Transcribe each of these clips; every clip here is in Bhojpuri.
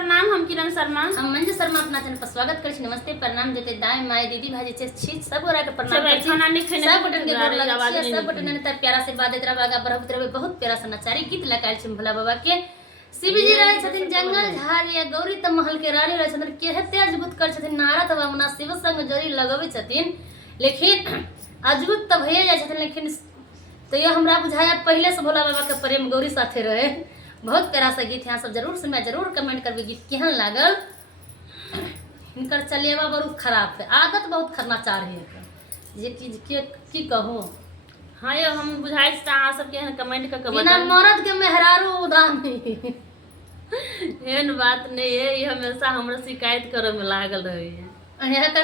प्रणाम। हम किरण शर्मा, हम मंजू शर्मा अपना चैनल पर स्वागत करै छी। नमस्ते, प्रणाम देते दाई माई दीदी भाई जे छी सब गोरा के प्रणाम करै छी। खाना नहीं खाने सब बटन के गोर लगा आवाज छी, सब बटन ने त प्यारा से बात देत रहबा आगा बढ़त रहबे। बहुत प्यारा समाचारी गीत लगाइल छी भोला बाबा के। शिवजी रहे छथिन जंगल झाड़िया, गौरी त महल के रानी रहे छथिन। केहते अजबुत कर छथिन नारद बाबा शिव संग जरी लगवे छथिन, लेकिन अजबुत त भइए जाय छथिन। लेकिन तो ये हमरा बुझाया पहले से भोला बाबा के प्रेम गौरी साथे रहे। बहुत प्यारा सा गीत यहाँ सब जरूर सुनबे, जरूर कमेंट करबे गीत केहन लागल। इनकर चलेवा बहुत खराब है, आदत बहुत खरनाचार है जे की कहूँ। हाँ ये हम बुझाई से अहाँ सब के कमेंट करके बिना मर्द के मेहरारू उदामी एहन बात नहीं है। ये हमेशा हमरा शिकायत करे में लागल रहे है।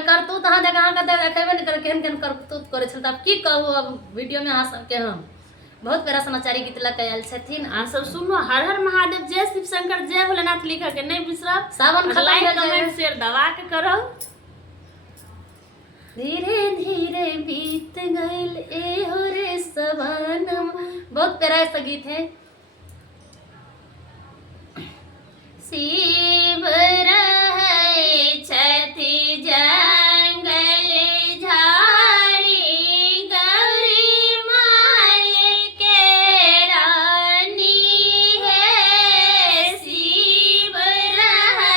करतूत अहाँ देख अहाँ के देखेबे नहीं कर केहन केहन करतूत करे छल। अब की कहूँ, अब वीडियो में अहाँ सबके हम बहुत प्यारा समाचारी गीत लग आयल छथिन। अहाँ सब सुनो, हर हर महादेव, जय शिव शंकर, जय भोलेनाथ लिखा के नहीं बिसरब। सावन खत्म लाइक हो जाए, कमेंट शेयर दबा के करो। धीरे धीरे बीत गइल ए हो रे सवानम। बहुत प्यारा सा गीत है। शिव रहे छथि जंगल झाड़ी, गौरी महल के रानी है। शिव रहे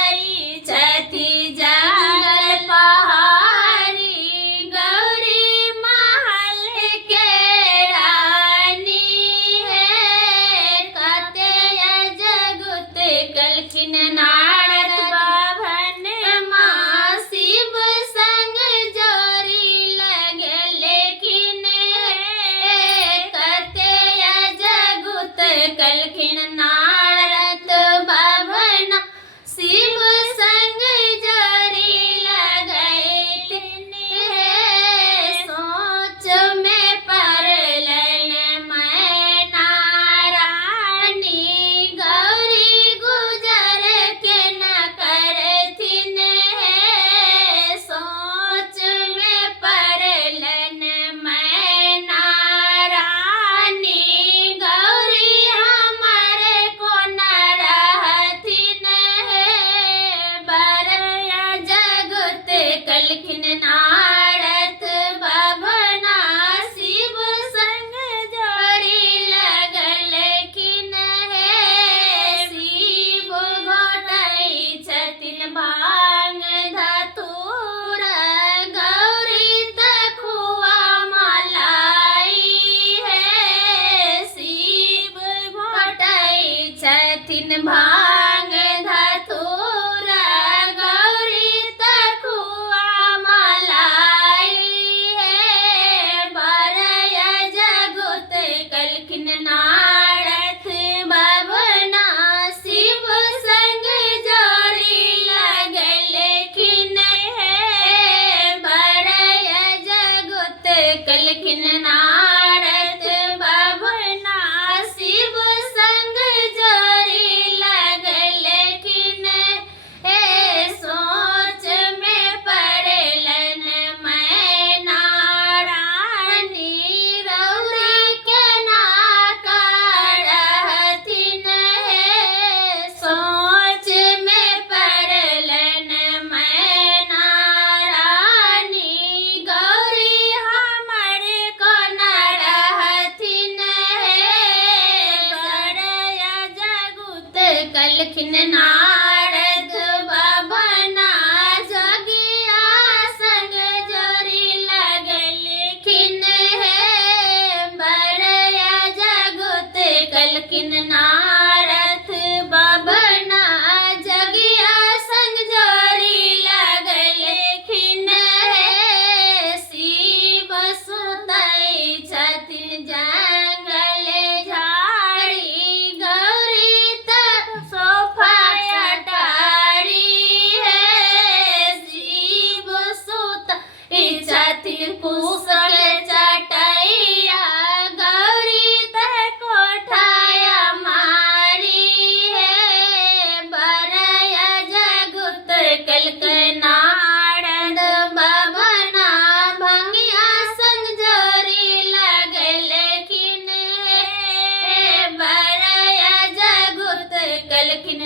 छथि जंगल पहाड़ी, गौरी महल के रानी है। कते जगुत कलखिन नारद बाभन माँ, शिव संग जोरी लगे लेकिन कते जगुत कलखिन नारद बाभन, शिव संग जोरी लगे। सोच में परलन मैं नारानी, गौरी गुजर के न करथिन। सोच में परलन मैं नारानी, गौरी हमारे को न रहथिन। बरया जगत कलखिन नारद बाभना, शिव संग जोड़ी लगलखिन है। शिव घोटै छथिन भांग धतूर, गौरी तखुआ मलाई है। शिव घोटै छथिन भांग धतूर, गौरी तखुआ मलाई है। बरया जगुत कलखिन नारद बाभना, शिव संग जोड़ी लगलखिन है। बरया जगुत कलखिन नारद बाभना, शिव संग जोड़ी लगलखिन है। सोच में पड़लन मैं नारानी, रौरी के ना करथिन है। सोच में पड़लन मैं नारानी, गौरी हमर को न रहथिन है। बरया जगुत कलखिन नारद बाभना, जगिया संग जोरी लगलखिन है। बरया जगुत कलखिन नारद बाभना, जगिया संग जोरी लगलखिन है। शिव सुतै छथिन जंगल झाड़ी, गौरी त सोफा चटारी है। शिव सुतै छथिन कुश के चटैया, गौरी त कोठाया मारी है। बरया जगुत कलखिन नारद बाभना, भंगिया संग जोरी लगलखिन है। बरया जगुत कलखिन